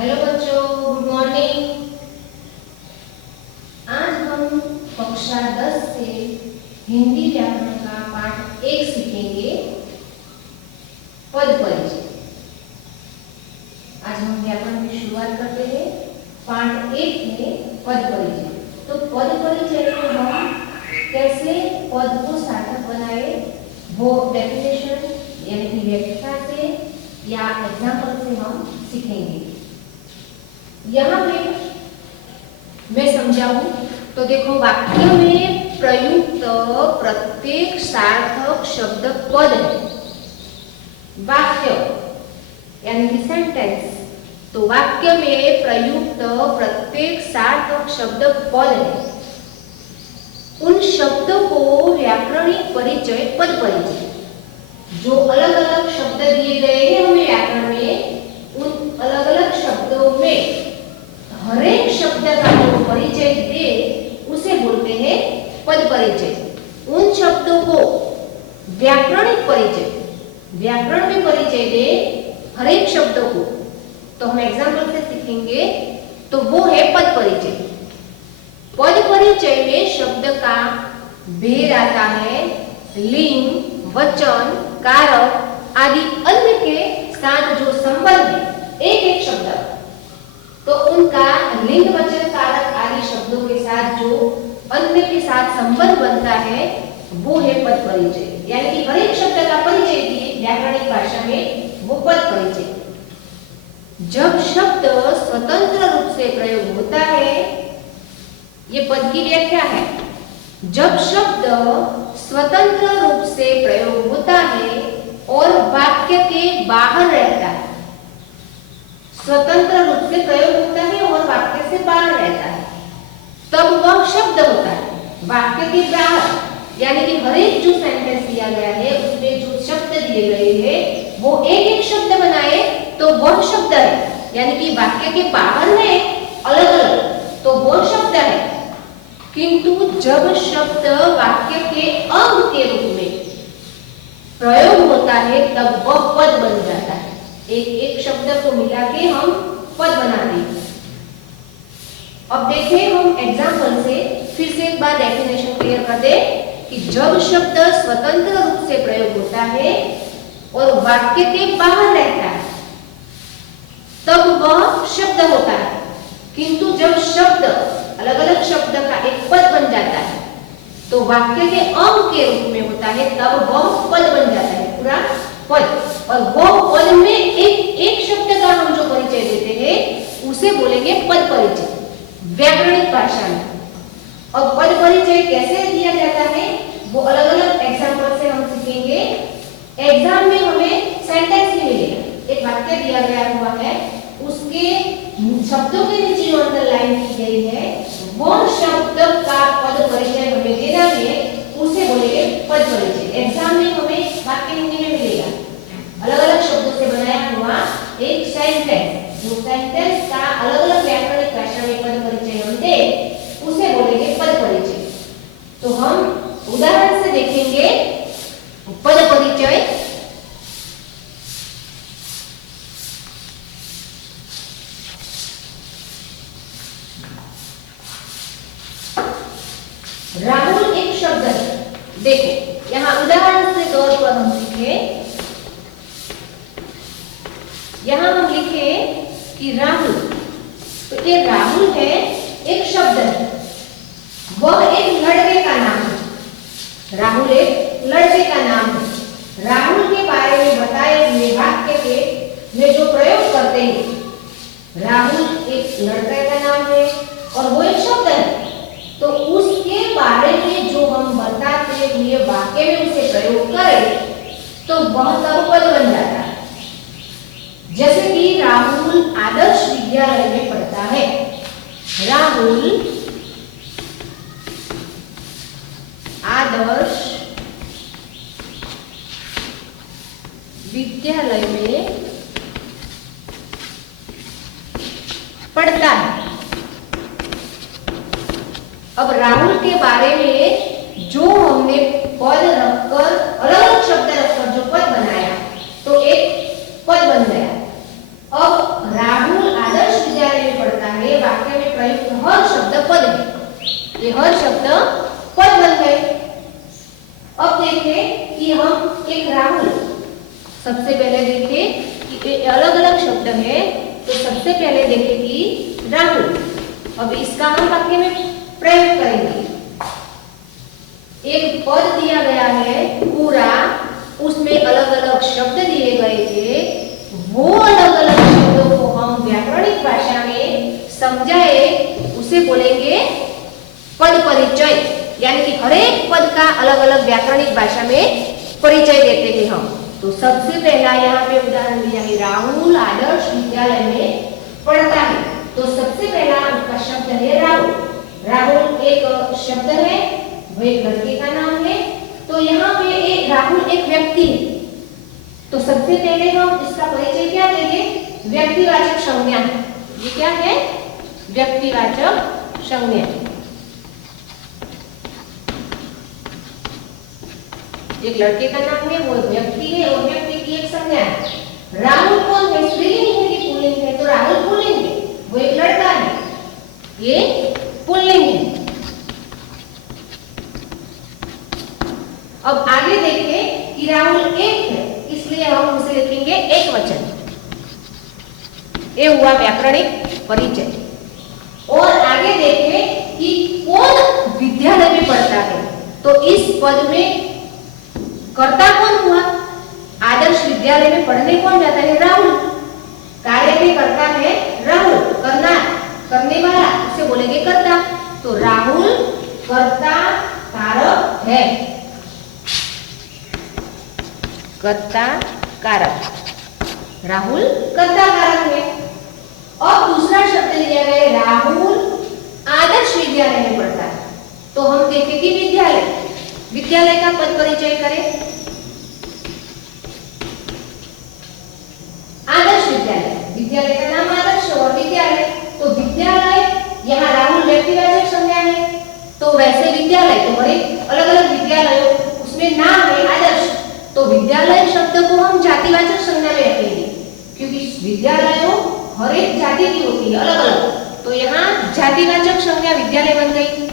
Hello बच्चों, good morning. आज हम कक्षा 10 से हिंदी व्याकरण का पाठ 1 सीखेंगे, पद परिचय। आज हम व्याकरण की शुरुआत करते हैं। पाठ 1 में पद परिचय। तो पद परिचय में हम कैसे पद को सार्थक बनाए, वो डेफिनेशन यानी कि व्याख्या से या एग्जाम्पल से हम सीखेंगे। यहाँ पे मैं समझाऊं तो देखो, वाक्य में प्रयुक्त प्रत्येक सार्थक शब्द पद है। वाक्य यानी कि सेंटेंस, तो वाक्य में प्रयुक्त प्रत्येक सार्थक शब्द पद है। उन शब्दों को व्याकरणिक परिचय, पद परिचय, जो अलग अलग शब्द दिए गए हैं हमें व्याकरण में, उन अलग अलग शब्दों में हर एक शब्द का जो परिचय दे उसे बोलते हैं पद परिचय। उन शब्दों को व्याकरणिक परिचय, व्याकरण में परिचय दे हर एक शब्दों को, तो हम एग्जाम्पल से सीखेंगे, तो वो है पद परिचय। पद परिचय में शब्द का भेद आता है, लिंग, वचन, कारक आदि अन्य के साथ जो संबंध है एक एक शब्द, तो उनका लिंग, वचन, कारक आदि शब्दों के साथ जो अन्य के साथ संबंध बनता है वो है पद परिचय। यानी कि हर एक शब्द का परिचय दिए व्याकरणिक भाषा में, वो पद परिचय। जब शब्द स्वतंत्र रूप से प्रयोग होता है, ये पद की व्याख्या है। जब शब्द स्वतंत्र रूप से प्रयोग होता है और वाक्य के बाहर रहता है, स्वतंत्र रूप से प्रयोग होता है और वाक्य से बाहर रहता है, तब वह शब्द होता है। वाक्य के बाहर यानी कि हर एक जो सेंटेंस दिया गया है उसमें जो शब्द दिए गए हैं वो एक एक शब्द बनाए तो वह शब्द है। यानी कि वाक्य के बाहर है अलग अलग, तो वह शब्द है। किंतु जब शब्द वाक्य के अंग के रूप में प्रयोग होता है तब वह पद बन जाता है। एक एक शब्द को मिला के हम पद बना देंगे। अब देखें हम एग्जाम्पल से, फिर से एक बार डेफिनेशन क्लियर कर दे कि जब शब्द स्वतंत्र रूप से प्रयोग होता है और वाक्य के बाहर रहता है तब वह शब्द होता है। किंतु जब शब्द अलग अलग शब्द का एक पद बन जाता है तो वाक्य के अंग के रूप में होता है, तब वह पद बन जाता है, पूरा पद। और वो पद में एक शब्द का हम जो परिचय देते हैं उसे बोलेंगे पद परिचय व्याकरणिक भाषा में। और पद परिचय कैसे दिया जाता है वो अलग अलग एग्जाम्पल से हम सीखेंगे। एग्जाम में हमें सेंटेंस भी मिलेगा, एक वाक्य दिया गया हुआ है, उसके शब्दों के नीचे जो अंडरलाइन की गई है वो शब्द का पद परिचय हमें देना है, उसे बोलेंगे पद परिचय। एग्जाम में हमें वाक्य हिंदी में मिलेगा, अलग अलग शब्दों से बनाया हुआ एक सेंटेंस, जो सेंटेंस का अलग अलग व्याकरणिक भाषा में पद परिचय हम दे उसे बोलेंगे पद परिचय। तो हम उदाहरण से देखेंगे पद परिचय। राहुल एक शब्द है। देखो यहाँ उदाहरण के तौर पर हम सीखे, यहाँ हम लिखे कि राहुल, तो ये राहुल है एक शब्द है, वह एक लड़के का नाम है। राहुल एक लड़के का नाम है। राहुल के बारे में बताए हुए वाक्य के में जो प्रयोग करते हैं, राहुल एक लड़के का नाम है और वो एक शब्द है, तो उसके बारे में जो हम बताते हुए वाक्य में उसे प्रयोग करें तो वह तब पद बन जाता है। जैसे कि राहुल आदर्श विद्यालय में पढ़ता है। राहुल आदर्श विद्यालय में पढ़ता है। अब राहुल के बारे में जो हमने पद रखकर, अलग अलग शब्द रखकर जो पद बनाया तो एक पद बन गया। अब राहुल आदर्श कि हम एक राहुल, सबसे पहले देखें कि अलग अलग शब्द है, तो सबसे पहले देखें कि राहुल। अब इसका हम वाक्य में प्रयोग करेंगे। एक पद दिया गया है पूरा, उसमें अलग अलग शब्द दिए गए थे, वो अलग अलग शब्दों को हम व्याकरणिक भाषा में समझाए, उसे बोलेंगे पद परिचय। यानी कि हर एक पद का अलग अलग व्याकरणिक भाषा में परिचय देते हैं हम। तो सबसे पहला यहाँ पे उदाहरण दिया है, राहुल आदर्श विद्यालय में पढ़ता है। तो सबसे पहला उसका शब्द है राहुल। राहुल एक शब्द है, वो एक लड़के का नाम है। तो यहाँ पे राहुल एक व्यक्ति है। तो सबसे पहले हम इसका परिचय क्या देंगे, व्यक्तिवाचक संज्ञा। ये क्या है, व्यक्तिवाचक संज्ञा। एक लड़के का नाम है, वो व्यक्ति है और व्यक्ति की एक संज्ञा है। राहुल कौन है, स्त्रीलिंग है कि पुल्लिंग है, तो राहुल पुल्लिंग है, वो एक लड़का है, ये पुल्लिंग है। अब आगे देखें कि राहुल एक है, इसलिए हम उसे लिखेंगे एक वचन। ये हुआ व्याकरणिक परिचय। और आगे देखें कि कौन विद्यालय में पढ़ता है, तो इस पद में कर्ता कौन हुआ, आदर्श विद्यालय में पढ़ने कौन जाता है, राहुल। कार्य भी करता है राहुल, करना, करने वाला, उसे बोलेंगे कर्ता। तो राहुल कर्ता कारक है, कर्ता कारक, राहुल कर्ता कारक है। अब दूसरा शब्द लिया गया है, राहुल आदर्श विद्यालय में पढ़ता है। तो हम देखें कि विद्यालय, विद्यालय का पद परिचय करें, आदर्श विद्यालय, विद्यालय का नाम आदर्श और विद्यालय। तो विद्यालय, यहाँ राहुल व्यक्तिवाचक संज्ञा है, तो वैसे विद्यालय, तो हर एक अलग अलग विद्यालयों, उसमें नाम है आदर्श। तो विद्यालय शब्द को हम जातिवाचक संज्ञा में रखेंगे, क्योंकि विद्यालयों हर एक जाति की होती है, अलग अलग। तो यहाँ जातिवाचक संज्ञा विद्यालय बन गई,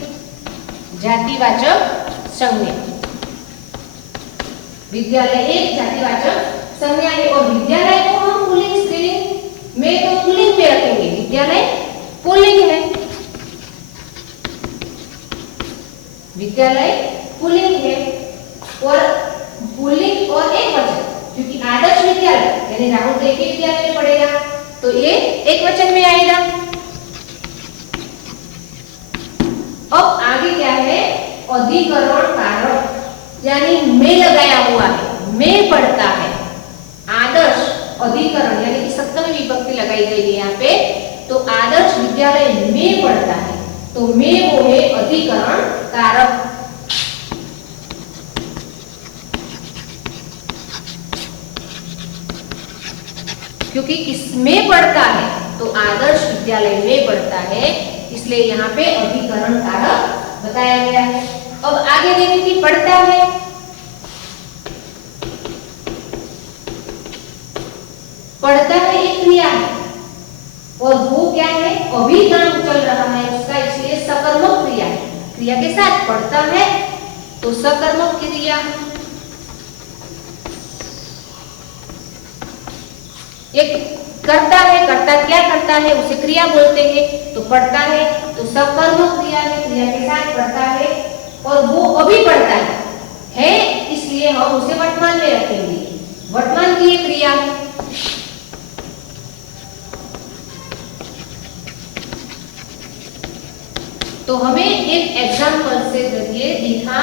जातिवाचक संज्ञा। विद्यालय एक जातिवाचक संज्ञा है। और विद्यालय को हम पुल्लिंग स्त्रीलिंग में, तो पुल्लिंग में रखेंगे, विद्यालय पुल्लिंग है, विद्यालय पुल्लिंग है। और पुल्लिंग और एक वचन, क्योंकि आदर्श विद्यालय यानी राहुल तो एक ही विद्यालय में पढ़ेगा, तो ये एक वचन में आएगा। अब आगे क्या है, अधिकरण कारक, यानी में लगाया हुआ है, में पढ़ता है। आदर्श अधिकरण यानी कि सप्तमी विभक्ति लगाई गई है यहाँ पे, तो आदर्श विद्यालय में पढ़ता है, तो में वो है अधिकरण कारक। क्योंकि किसमें पढ़ता है, तो आदर्श विद्यालय में पढ़ता है, इसलिए यहाँ पे अधिकरण कारक बताया गया है। अब आगे देखें कि पढ़ता है, पढ़ता है एक क्रिया है, और वो क्या है, अभी काम चल रहा है उसका, इसलिए सकर्मक क्रिया है। क्रिया के साथ पढ़ता है तो सकर्मक क्रिया। एक करता है, करता क्या करता है उसे क्रिया बोलते हैं, तो पढ़ता है तो सकर्मक क्रिया है, क्रिया के साथ पढ़ता है, और वो अभी पढ़ता है, इसलिए हम उसे वर्तमान में रखेंगे, वर्तमान की एक क्रिया है। तो हमें एक एग्जाम्पल से जरिए दिखा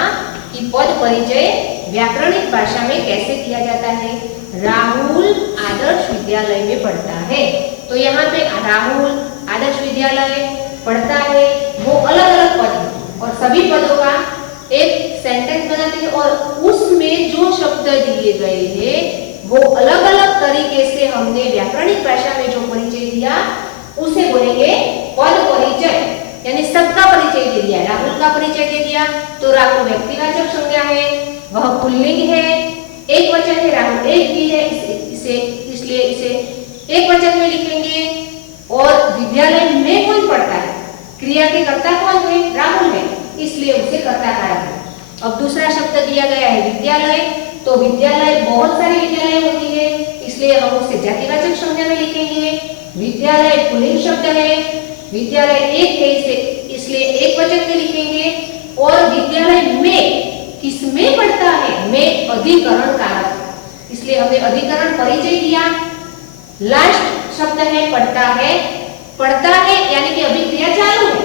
कि पद परिचय व्याकरणिक भाषा में कैसे किया जाता है। राहुल आदर्श विद्यालय में पढ़ता है, तो यहाँ पे राहुल आदर्श विद्यालय पढ़ता है, वो अलग अलग पद है और सभी पदों का एक सेंटेंस बनाते हैं, और उसमें जो शब्द दिए गए हैं वो अलग अलग तरीके से हमने व्याकरणिक भाषा में जो परिचय दिया उसे बोलेंगे पद परिचय, यानी सबका परिचय दे दिया। राहुल का परिचय दे दिया, तो राहुल व्यक्तिवाचक संज्ञा है, वह पुल्लिंग है, एक वचन है, राहुल एक भी है, इसलिए इसे एक वचन में लिखेंगे। और विद्यालय में कौन पढ़ता है, क्रिया के कर्ता कौन है, राहुल है, इसलिए उसे कर्ता कारक है। अब दूसरा शब्द दिया गया है विद्यालय, तो विद्यालय बहुत सारे विद्यालय होती है, इसलिए हम उसे जातिवाचक संज्ञा में लिखेंगे। विद्यालय पुल्लिंग शब्द है, विद्यालय एक है इसलिए एक वचन में लिखेंगे। और विद्यालय में किसमें पढ़ता है, में अधिकरण कारक, इसलिए हमने अधिकरण परिचय दिया। लास्ट शब्द है पढ़ता है, पढ़ता है यानी कि अभी क्रिया चालू है,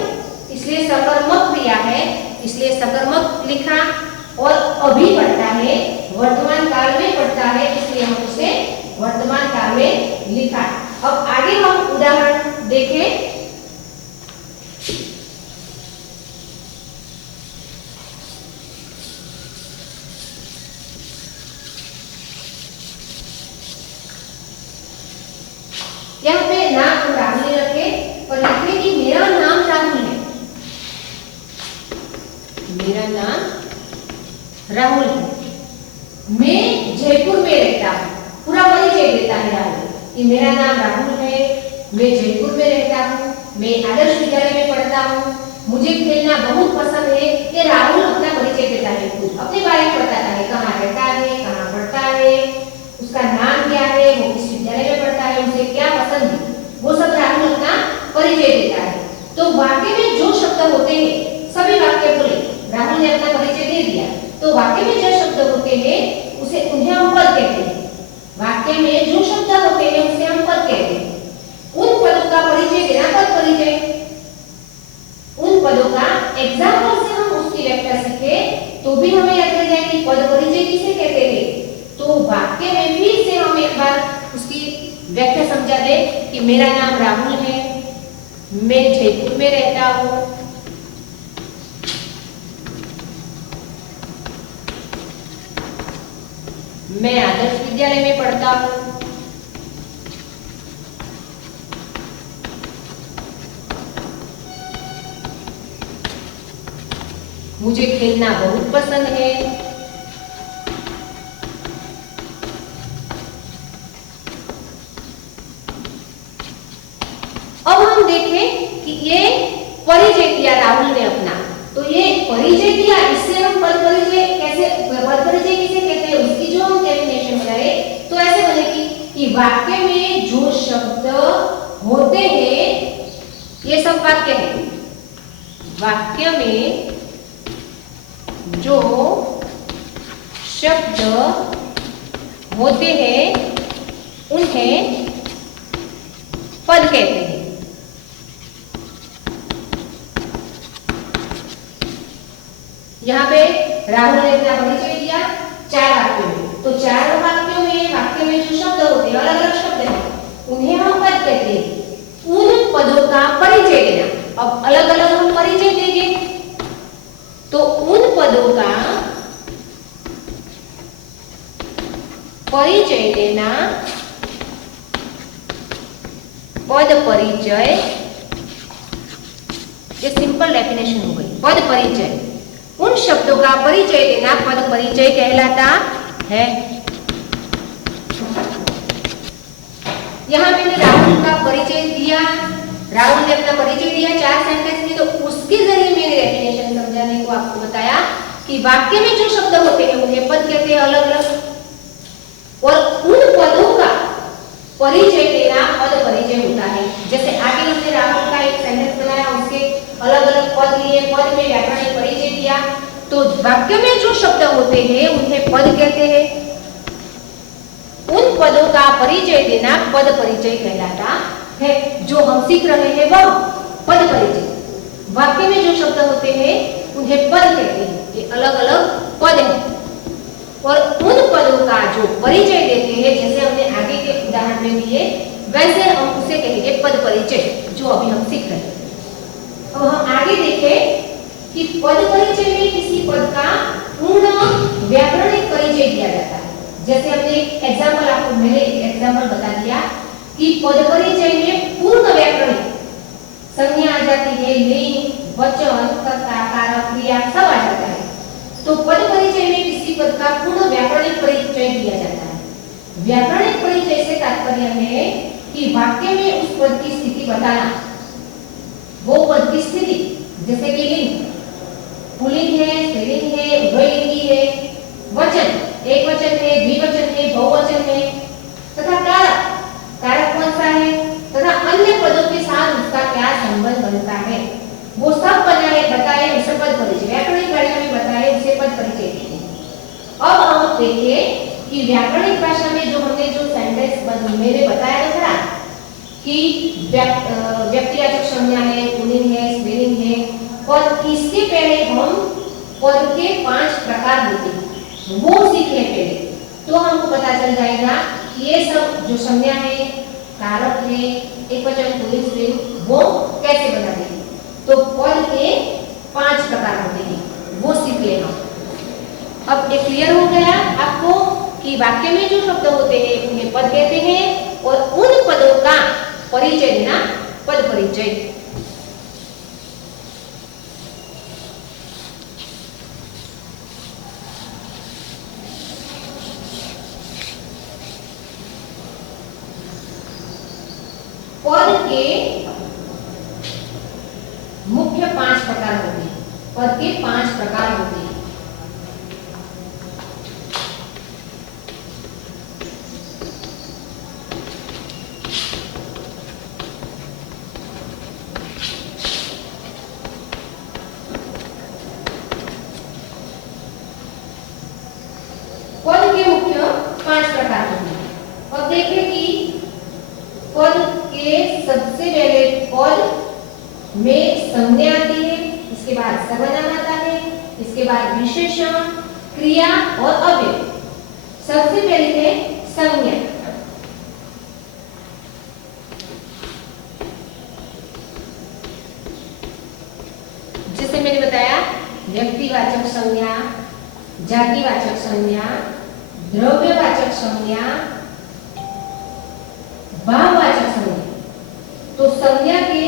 इसलिए सकर्मक क्रिया है, इसलिए सकर्मक लिखा। और अभी पढ़ता है, वर्तमान काल में पढ़ता है, इसलिए हम उसे वर्तमान काल में लिखा। अब आगे हम उदाहरण देखें। यहाँ पे नाम राहुल रखे और लिखे कि मेरा नाम राहुल है, मेरा नाम राहुल है, मैं जयपुर में रहता हूँ। पूरा परिचय देता है राहुल कि मेरा नाम राहुल है, मैं जयपुर में रहता हूँ, मैं आदर्श विद्यालय में पढ़ता हूँ, मुझे खेलना बहुत पसंद है। ये राहुल अपना परिचय देता है, खुद अपने बारे में बताता है, कहाँ रहता है, कहाँ पढ़ता है, उसका नाम क्या है, वो किस विद्यालय में पढ़ता है, उसे क्या पसंद है, वो सब राहुल अपना परिचय देता है। तो वाक्य में जो शब्द होते हैं, सभी वाक्य बोले, राहुल ने अपना परिचय दे दिया, तो वाक्य में जो शब्द होते हैं उसे उन्हें हम पद कहते हैं। वाक्य में जो शब्द होते हैं उसे हम पद कहते हैं। उन पदों का परिचय देना पद परिचय। उन पदों का एग्जाम्पल से हम उसकी व्याख्या सीखे तो भी हमें याद रह जाए कि पद परिचय किसे कहते हैं। तो वाक्य में फिर से हम एक बार उसकी व्याख्या समझा दे कि मेरा नाम राहुल है, मैं जयपुर में रहता हूँ, मैं आदर्श विद्यालय में पढ़ता हूँ, मुझे खेलना बहुत पसंद है, अब हम देखें कि ये परिचय दिया राहुल ने अपना, तो ये परिचय दिया, इससे हम पद परिचय कैसे, पद परिचय किसे कहते हैं उसकी जो हम डेफिनेशन बनाए तो ऐसे बनेगी कि वाक्य में जो शब्द होते हैं, ये सब वाक्य है, वाक्य में जो शब्द होते हैं उन्हें पद कहते हैं। यहाँ पे राहुल ने अपना परिचय दिया 4 वाक्यों में, तो 4 वाक्यों में जो शब्द होते हैं, अलग अलग शब्द हैं, उन्हें हम पद कहते हैं। उन पदों का परिचय देना, अब अलग अलग हम परिचय देंगे, तो उन पदों का परिचय देना, पद परिचय, ये सिंपल डेफिनेशन हो गई। पद परिचय, उन शब्दों का परिचय देना पद परिचय कहलाता है। यहाँ मैंने राहुल का परिचय दिया, राहुल ने अपना परिचय दिया 4 सेंटेंस में, तो उसके जरिए मैंने डेफिनेशन समझाने को आपको बताया कि वाक्य में जो शब्द होते हैं उन्हें पद कहते हैं अलग अलग, और उन पदों का परिचय देना पद परिचय होता है। जैसे आगे हमने राहुल का एक सेंटेंस बनाया, उसके अलग अलग पद लिए, पद में व्याकरणिक परिचय दिया, तो वाक्य में जो शब्द होते हैं उन्हें पद कहते हैं। उन पदों का परिचय देना पद परिचय कहलाता है। जो हम सीख रहे हैं वह पद परिचय। वाक्य में जो शब्द होते हैं उन्हें पद कहते हैं, ये अलग अलग पद हैं। और उन पदों का जो परिचय देते हैं, जैसे हमने आगे के उदाहरण में दिए, वैसे हम उसे कहेंगे पद परिचय, जो अभी हम सीख रहे हैं। अब हम आगे देखें कि पद परिचय में किसी पद का पूर्ण व्याकरणिक परिचय दिया जाता है। जैसे हमने एक एग्जाम्पल, आपको मैंने एक एग्जाम्पल बता दिया कि पद परिचय में पूर्ण व्याकरणिक संज्ञा आ जाती है, लिंग, वचन, कर्ता, कारक, क्रिया सब आ जाता है। तो पद परिचय में किसी पद का पूर्ण व्याकरणिक परिचय दिया जाता है। व्याकरणिक परिचय से तात्पर्य है कि वाक्य में उस पद की स्थिति बताना, वो पद की स्थिति, जैसे कि लिंग, पुल्लिंग है, स्त्रीलिंग है, उभयलिंगी है, वचन एक एकवचन है, द्विवचन है, बहुवचन है, तथा कारक, कारक कौन सा है, तथा अन्य पदों के साथ उसका क्या संबंध बनता है, वो सब बताए उसे पद परिचय, व्याकरणिक भाषा में बताए उसे पद परिचय कहते हैं। अब हम देखिए कि व्याकरणिक भाषा में जो हमने जो सेंटेंस मैंने बताया था कि व्यक्तिवाचक संज्ञा है, पुल्लिंग है, स्त्रीलिंग है, और इसके पहले हम पद के 5 प्रकार होते हैं वो सीखे पहले, तो हमको पता चल जाएगा कि ये सब जो संज्ञा है, कारक है, एकवचन, पुल्लिंग, स्त्रीलिंग, वो कैसे बनाते हैं। तो पद के 5 प्रकार होते हैं, वो सीख लेना। अब ये क्लियर हो गया आपको कि वाक्य में जो शब्द होते हैं उन्हें पद कहते हैं, और उन पदों का परिचय देना पद परिचय। पद के मुख्य 5 प्रकार होते हैं, पद के 5 प्रकार होते हैं। पद के मुख्य 5 प्रकार होते हैं। अब देखें कि पद के सबसे पहले पद में संज्ञा आती है, इसके बाद सर्वनाम आता है, इसके बाद विशेषण, क्रिया और अव्यय। सबसे पहले है संज्ञा। जैसे मैंने बताया व्यक्तिवाचक संज्ञा, जातिवाचक संज्ञा, द्रव्यवाचक संज्ञा, भाववाचक संज्ञा। तो संज्ञा के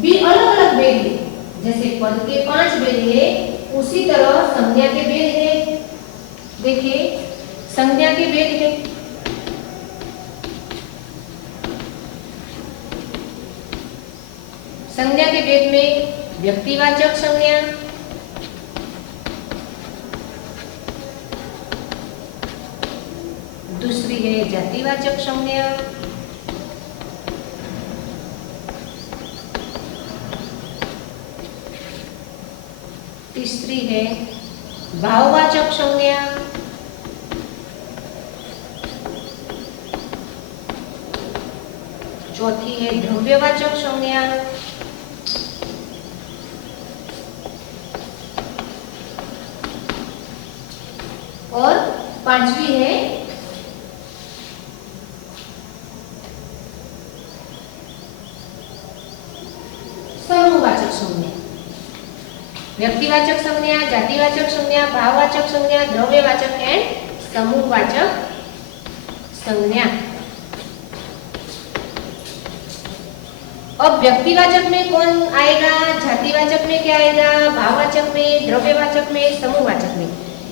भी अलग अलग भेद हैं। जैसे पद के 5 भेद है, उसी तरह संज्ञा के भेद है। देखिए संज्ञा के भेद है, संज्ञा के भेद में व्यक्तिवाचक संज्ञा, दूसरी है जातिवाचक संज्ञा, तीसरी है भाववाचक संज्ञा, चौथी है द्रव्यवाचक संज्ञा, और 5वीं है समूहवाचक संज्ञा। व्यक्तिवाचक संज्ञा, जातिवाचक संज्ञा, भाववाचक संज्ञा, द्रव्यवाचक एंड समूहवाचक संज्ञा। अब व्यक्तिवाचक में कौन आएगा, जातिवाचक में क्या आएगा, भाववाचक में, द्रव्यवाचक में, समूहवाचक में,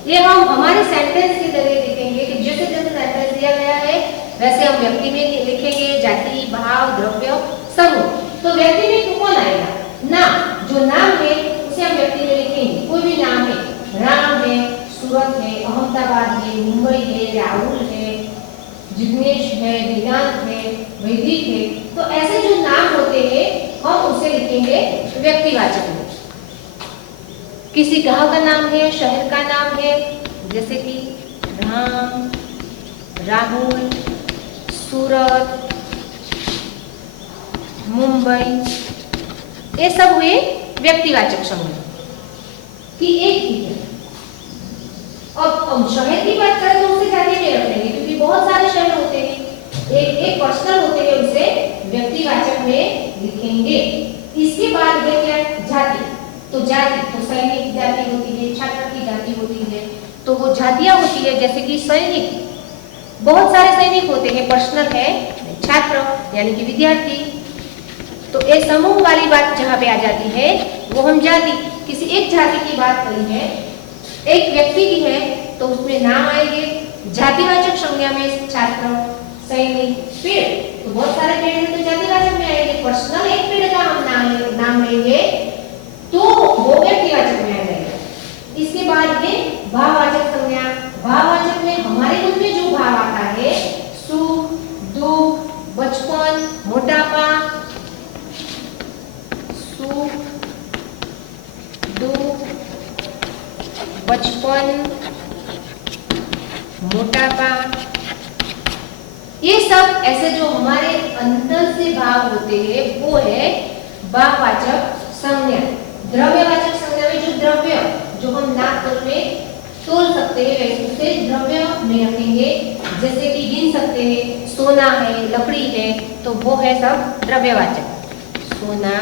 ये हम हमारे सेंटेंस के जरिए लिखेंगे कि जैसे जैसे सेंटेंस दिया गया है वैसे हम व्यक्ति में लिखेंगे, जाति, भाव, द्रव्य, समूह। तो व्यक्ति में कौन आएगा, नाम, जो नाम है उसे हम व्यक्ति में लिखेंगे। कोई भी नाम है, राम है, सूरत है, अहमदाबाद है, मुंबई है, राहुल है, जिग्नेश है, वेदांत है, वैदिक है, तो ऐसे जो नाम होते हैं हम उसे लिखेंगे व्यक्तिवाचक में। किसी गांव का नाम है, शहर का नाम है, जैसे कि राम, राहुल, सूरत, मुंबई, ये सब हुए व्यक्तिवाचक संज्ञा कि एक ही है। अब हम शहर की बात करें तो उसे जाति में रख लेंगे क्योंकि बहुत सारे शहर होते हैं, एक पर्सनल होते हैं, उसे व्यक्तिवाचक में लिखेंगे। इसके बाद है क्या, जाति। तो जाति तो सैनिक जाति होती है, छात्र की जाति होती है, तो वो जातियां होती है। जैसे कि सैनिक, बहुत सारे सैनिक होते हैं, पर्सनल है, छात्र यानी कि विद्यार्थी। तो ये समूह वाली बात जहाँ पे आ जाती है वो हम जाति, किसी एक जाति की बात करी है, एक व्यक्ति की है, तो उसमें नाम आएंगे। जातिवाचक संज्ञा में छात्र, सैनिक, पेड़, तो बहुत सारे पेड़ हैं तो जातिवाचक में आएंगे। पर्सनल एक पेड़ का हम नाम लेंगे तो वो व्यक्तिवाचक में आ जाएगा। इसके बाद ये भाववाचक संज्ञा, भाववाचक में मोटापा, ये सब ऐसे जो हमारे अंदर से भाव होते हैं वो है भाववाचक संज्ञा। द्रव्यवाचक संज्ञा में जो द्रव्य जो हम नाक तल में तोल सकते हैं वैसे उसे द्रव्य में रखेंगे, जैसे कि गिन सकते हैं सोना है, लकड़ी है, तो वो है सब द्रव्यवाचक। सोना,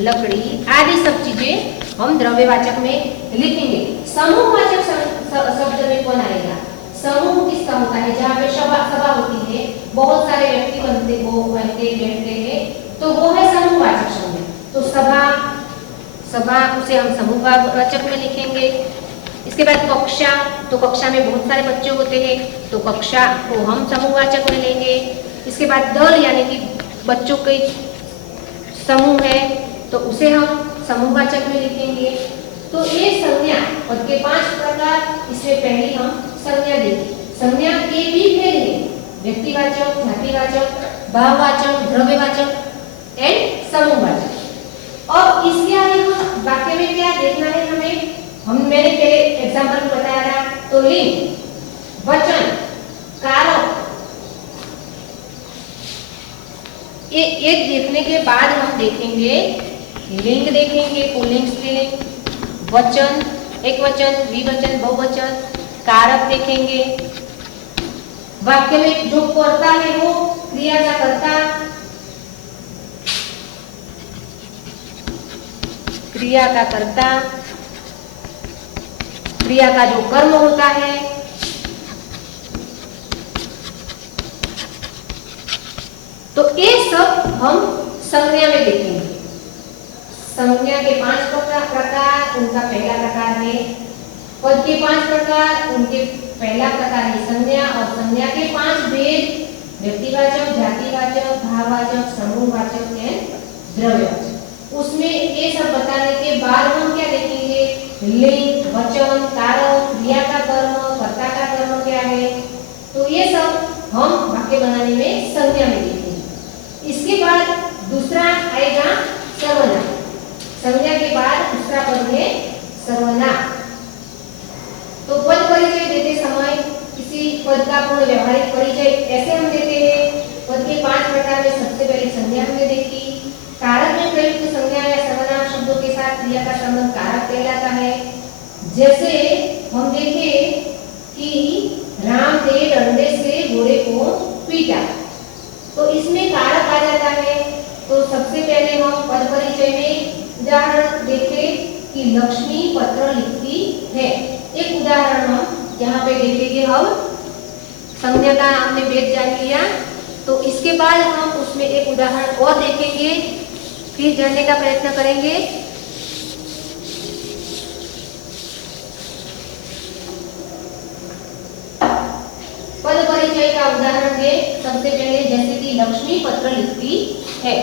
लकड़ी आदि सब चीजें हम द्रव्यवाचक में लिखेंगे। समूहवाचक शब्द में कौन आएगा? समूह किसका होता है? जहाँ पे सभा होती है, बहुत सारे व्यक्ति बनते वो बैठते हैं, तो वो है समूहवाचक शब्द। तो सभा उसे हम समूहवाचक में लिखेंगे। इसके बाद कक्षा, तो कक्षा में बहुत सारे बच्चे होते हैं, तो कक्षा को हम समूहवाचक में लेंगे। इसके बाद दल यानी कि बच्चों के समूह है, तो उसे हम समूहवाचक में लिखेंगे। तो ये संज्ञा पद के 5 प्रकार, इसमें पहले हम संज्ञा देंगे। संज्ञा के भी भेद हैं, व्यक्तिवाचक, जातिवाचक, भाववाचक, द्रव्यवाचक एंड समूहवाचक। और इसके आगे हम वाक्य में क्या देखना है मैंने पहले एग्जांपल बताया था, तो लिंग, वचन, कारक, ये एक देखने के बाद हम देखेंगे लिंग, देखेंगे पुल्लिंग, स्त्रीलिंग, वचन, एकवचन, द्विवचन, बहुवचन, कारक देखेंगे। वाक्य में जो कर्ता है वो क्रिया का कर्ता, क्रिया का कर्ता, क्रिया का जो कर्म होता है, तो ये सब हम संज्ञा में देखेंगे। संज्ञा के 5 प्रकार, उनका पहला प्रकार है पद के 5 प्रकार, उनके पहला प्रकार है संज्ञा, और संज्ञा के 5 भेद, व्यक्तिवाचक, जातिवाचक, भाववाचक, समूहवाचक एंड द्रव्यवाचक। उसमें ये सब बताने के बाद हम क्या देखेंगे? लिंग, वचन, कारक, क्रिया का कर्म, कर्ता का कर्म क्या है, तो ये सब हम वाक्य बनाने में संज्ञा में देखेंगे। इसके बाद दूसरा आएगा सर्वनाम। संज्ञा के बाद दूसरा पद है सर्वनाम। तो पद परिचय देते समय किसी पद का पूर्ण व्यवहारिक परिचय ऐसे हम देते हैं। पद के 5 प्रकार में सबसे पहले संज्ञा हमने देखी। कारक में प्रयुक्त संज्ञा या सर्वनाम शब्दों के साथ क्रिया का संबंध कारक कहलाता है। जैसे हम देखें कि राम ने डंडे से घोड़े को पीटा, तो इसमें कारक आ जाता है। तो सबसे पहले हम पद परिचय में उदाहरण देखें कि लक्ष्मी पत्र लिखती है। एक उदाहरण हम यहाँ पे देखेंगे। हम संज्ञा का हमने भेद जान लिया, तो इसके बाद हम उसमें एक उदाहरण और देखेंगे, फिर जानने का प्रयत्न करेंगे। पद परिचय का उदाहरण दे सबसे पहले, जैसे कि लक्ष्मी पत्र लिखती है।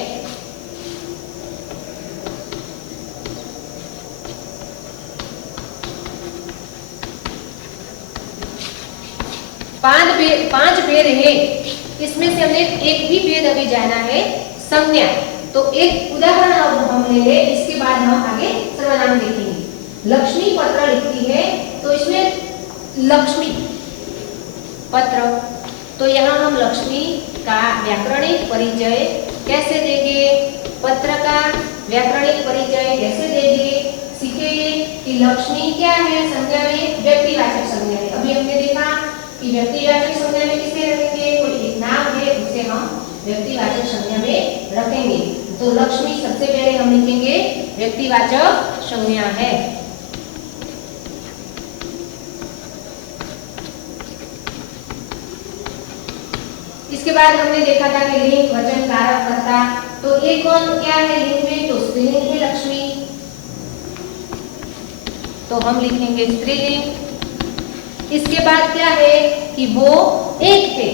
पांच भेद है, इसमें से हमने एक भी भेद अभी जाना है, संज्ञा। तो एक उदाहरण अब हम ले ले, इसके बाद हम आगे सर्वनाम देखेंगे। लक्ष्मी पत्र लिखती है, तो इसमें लक्ष्मी पत्र, तो यहाँ हम लक्ष्मी का व्याकरणिक परिचय कैसे देंगे, पत्र का व्याकरणिक परिचय कैसे देंगे, सीखेंगे कि लक्ष्मी क्या है संज्ञा में, व्यक्तिवाचक संज्ञा है। अभी हमने देखा कि व्यक्तिवाचक संज्ञा में किसे रखेंगे, कोई एक नाम है उसे हम व्यक्तिवाचक संज्ञा में रखेंगे। तो लक्ष्मी सबसे पहले हम लिखेंगे व्यक्तिवाचक संज्ञा है। इसके बाद हमने देखा था कि लिंग, वचन, कारक, कर्ता, तो एक कौन क्या है लिंग में, तो स्त्रीलिंग है लक्ष्मी, तो हम लिखेंगे स्त्रीलिंग। इसके बाद क्या है कि वो एक थे,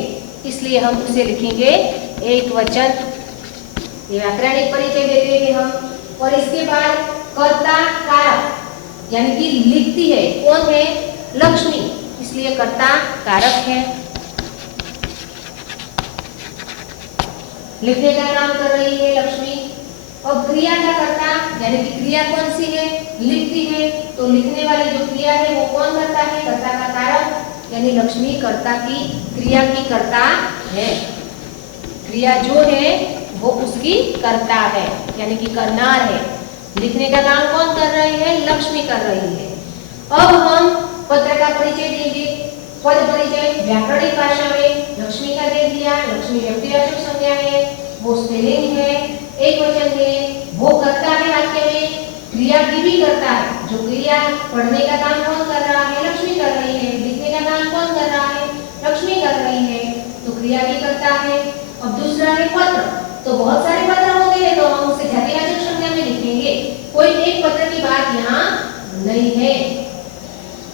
इसलिए हम उसे लिखेंगे एक वचन। ये व्याकरणिक परिचय देते हैं हम। और इसके बाद कर्ता कारक, यानी कि लिखती है कौन है, लक्ष्मी, इसलिए कर्ता कारक है, लिखने का काम कर रही है लक्ष्मी। और क्रिया का कर्ता, यानी कि क्रिया कौन सी है, लिखती है, तो लिखने वाली जो क्रिया है वो कौन करता है, कर्ता का कारक यानी लक्ष्मी कर्ता की क्रिया की कर्ता है। क्रिया जो है वो उसकी कर्ता है, यानी कि करनार है। लिखने का काम कौन कर रही है? लक्ष्मी कर रही है। अब हम पत्र का परिचय देंगे। पद परिचय व्याकरणिक भाषा में लक्ष्मी का दे दिया। लक्ष्मी व्यक्तिवाचक संज्ञा है, वो स्त्रीलिंग है, एक वचन है, वो करता है वाक्य में, क्रिया की भी करता है। जो क्रिया पढ़ने का काम कौन कर रहा है? लक्ष्मी कर रही है। लिखने का काम कौन कर रहा है? लक्ष्मी कर रही है, तो क्रिया भी करता है। अब दूसरा है पत्र। तो बहुत सारे पत्र होते हैं, तो हम उसे जातिवाचक संज्ञा में लिखेंगे। कोई एक पत्र की बात यहाँ नहीं है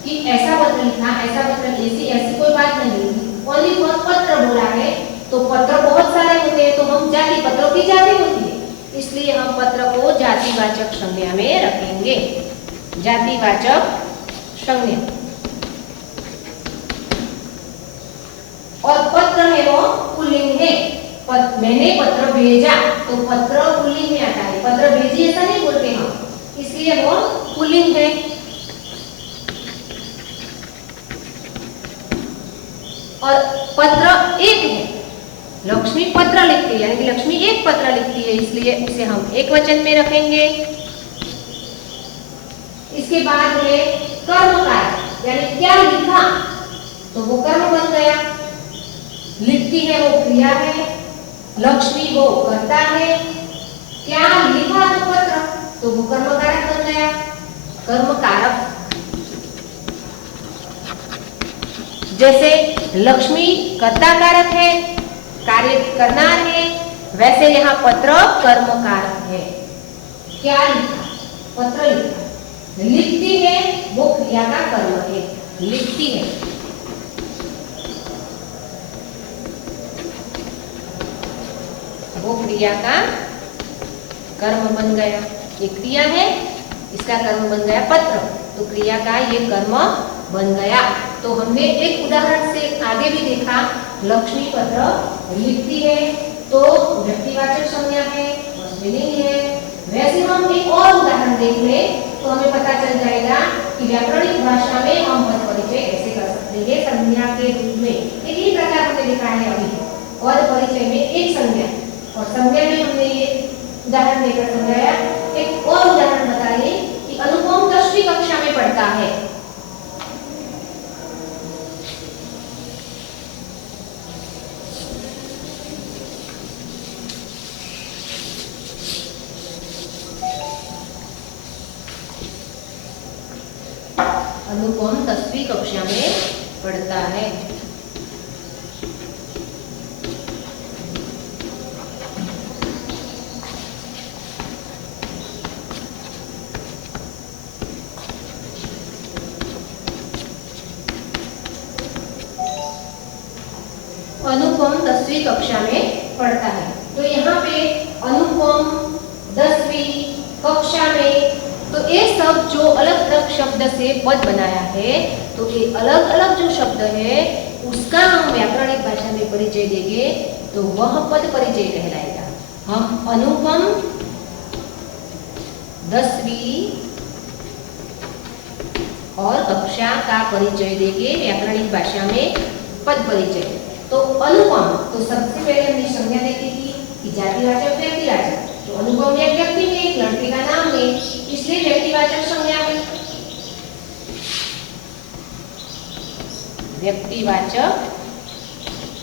कि ऐसा पत्र लिखा, ऐसा पत्र, ऐसी कोई बात नहीं। ओनली पत्र बोला है, तो पत्र बहुत सारे होते हैं, तो हम जाति, पत्रों की जाति होती है, इसलिए हम पत्र को जातिवाचक संज्ञा में रखेंगे। जातिवाचक संज्ञा। और पत्र है वो पुल्लिंग है। मैंने पत्र भेजा, तो पत्र पुल्लिंग में आता है। पत्र भेजी ऐसा नहीं बोलते हम, इसलिए वो पुल्लिंग है। और पत्र एक है, लक्ष्मी पत्र लिखती है, यानी कि लक्ष्मी एक पत्र लिखती है, इसलिए उसे हम एक वचन में रखेंगे। इसके बाद है कर्मकार, यानी क्या लिखा, तो वो कर्म बन गया। लिखती है वो क्रिया है, लक्ष्मी वो करता है। क्या लिखा तो पत्र, तो वो कर्मकारक बन गया। कर्मकारक जैसे लक्ष्मी कर्ता कारक है, कार्य करनार है, वैसे यहाँ पत्र कर्मकारक है। क्या लिखा? पत्र लिखा। लिखती है वो क्रिया का कर्म है, लिखती है। वो क्रिया का कर्म बन गया। ये क्रिया है, इसका कर्म बन गया पत्र, तो क्रिया का ये कर्म बन गया। तो हमने एक उदाहरण से आगे भी देखा, लक्ष्मी पत्र लिखती है, तो व्यक्तिवाचक संज्ञा है, स्त्रीलिंग है। वैसे हम एक और उदाहरण देख लें तो हमें पता चल जाएगा कि व्याकरणिक भाषा में हम पद परिचय कैसे कर सकते हैं संज्ञा के रूप में। एक ही प्रकार हमने देखा है अभी, पद परिचय में एक संज्ञा, और संज्ञा में हमने ये उदाहरण देकर समझाया। एक और उदाहरण बताइए कि अनुपम 10वीं कक्षा में पढ़ता है। अनुपम 10वीं कक्षा में पढ़ता है। अनुपम 10वीं कक्षा में पढ़ता है। तो यहाँ पे अनुपम 10वीं कक्षा में, तो ये सब जो अलग अलग शब्द से पद बनाया है, तो ये अलग अलग जो शब्द है उसका हम व्याकरणिक भाषा में परिचय देंगे, तो वह पद परिचय कहलाएगा। हम अनुपम 10वीं और कक्षा का परिचय देंगे व्याकरणिक भाषा में पद परिचय। तो अनुपम, तो सबसे पहले हमने संज्ञा देखी थी कि जातिवाचक व्यक्तिवाचक। तो अनुपम एक व्यक्ति है, एक लड़के का नाम है, इसलिए व्यक्तिवाचक संज्ञा है। व्यक्तिवाचक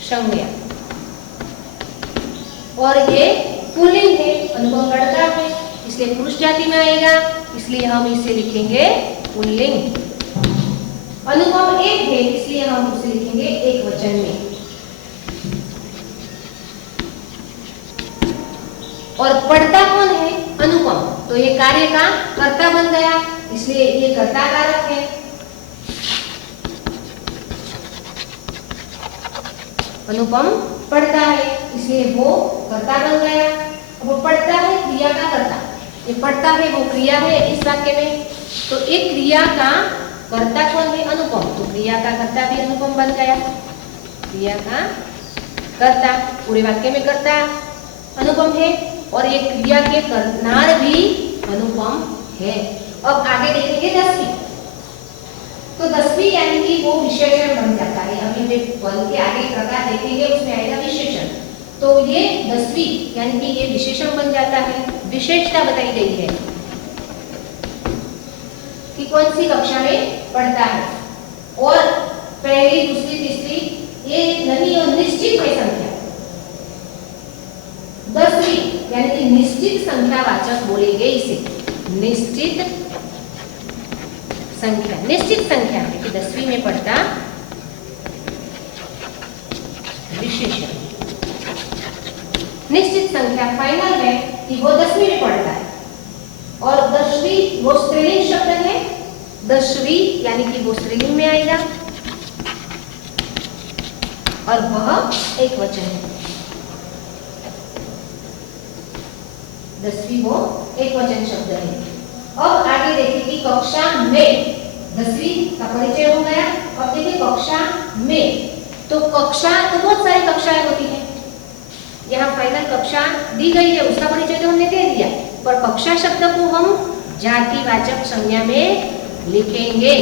संज्ञा। और ये पुल्लिंग है, अनुपम लड़का है, इसलिए पुरुष जाति में आएगा, इसलिए हम इसे लिखेंगे पुल्लिंग। अनुपम एक है, इसलिए हम उसे लिखेंगे एक वचन में। और पढ़ता कौन है? अनुपम, तो ये कार्य का कर्ता बन गया, इसलिए ये कर्ता कारक है। अनुपम पढ़ता है, इसलिए वो कर्ता बन गया। वो पढ़ता है क्रिया का कर्ता, ये पढ़ता है वो क्रिया है इस वाक्य में। तो एक क्रिया का कर्ता कौन है? अनुपम, तो क्रिया का कर्ता भी अनुपम बन गया। क्रिया का कर्ता पूरे वाक्य में कर्ता अनुपम है, और ये क्रिया के करनार भी अनुपम है। अब आगे देखेंगे 10वीं। तो 10वीं यानी कि वो विशेषण बन जाता है। में पद के आगे प्रकार देखेंगे उसमें आएगा विशेषण। तो ये 10वीं यानी कि ये विशेषण बन जाता है। विशेषता बताई गई है कि कौन सी कक्षा में पढ़ता है। और पहली, दूसरी, तीसरी ये नहीं और निश्चित है संख्या। 10वीं यानी कि निश्चित संख्या वाचक बोलेंगे इसे। निश्चित संख्या, निश्चित संख्या है कि 10वीं में पढ़ता विशेषण। निश्चित संख्या फाइनल है कि वो 10वीं में पढ़ता है। और 10वीं वो स्त्रीलिंग शब्द है। 10वीं यानी कि वो स्त्रीलिंग में आएगा और वह एक वचन है। 10वीं वो एक वचन शब्द है। अब आगे देखिए कि कक्षा में 10वीं का परिचय हो गया। अब देखिए कक्षा में, तो कक्षा तो बहुत सारी कक्षाएं होती हैं। यहाँ फाइनल कक्षा दी गई है, उसका परिचय तो हमने दे दिया, पर कक्षा शब्द को हम जातिवाचक संज्ञा में लिखेंगे।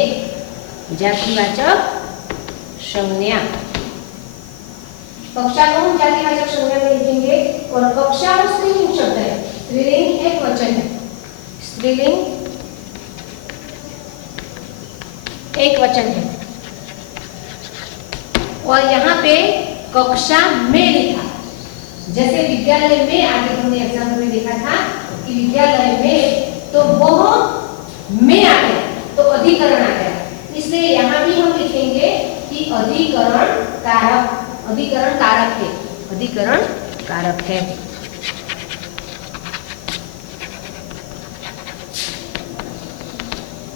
जातिवाचक संज्ञा, कक्षा को हम जातिवाचक संज्ञा में लिखेंगे। और कक्षा वो स्त्रीलिंग शब्द है, स्त्रीलिंग एक वचन है। स्त्रीलिंग एक वचन है। और यहाँ पे कक्षा में लिखा, जैसे विद्यालय में आगे हमने एग्जाम्पल में देखा था कि विद्यालय में, तो वह में आ गया तो अधिकरण आ गया। इसलिए यहाँ भी हम लिखेंगे कि अधिकरण कारक, अधिकरण कारक है, अधिकरण कारक है।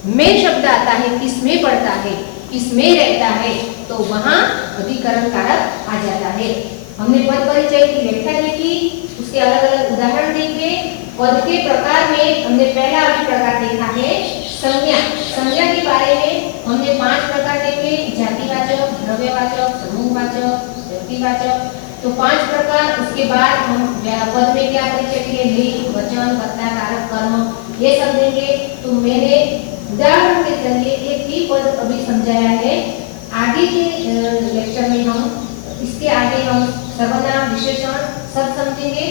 में शब्द आता है, किसमें पढ़ता है, किसमें रहता है, तो वहां अधिकरण कारक आ जाता है। हमने पद परिचय की व्याख्या देखी, उसके अलग अलग उदाहरण देखे। पद के प्रकार में हमने पहला अभी प्रकार देखा है संज्ञा। संज्ञा के बारे में हमने 5 प्रकार देखे, जातिवाचक, द्रव्यवाचक, समूहवाचक, व्यक्तिवाचक, तो 5 प्रकार। उसके बाद हम पद में क्या परिचय दिए, लिंग, वचन, कर्ता, कारक, कर्म, ये सब देंगे। तो मैंने उदाहरण के जरिए एक ही पद अभी समझाया है। आगे के लेक्चर में हम इसके आगे हम सर्वनाम, विशेषण सब समझेंगे।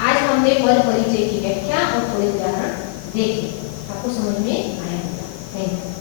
आज हमने पद परिचय की व्याख्या और थोड़े उदाहरण देखे। आपको समझ में आया होगा। Thank you.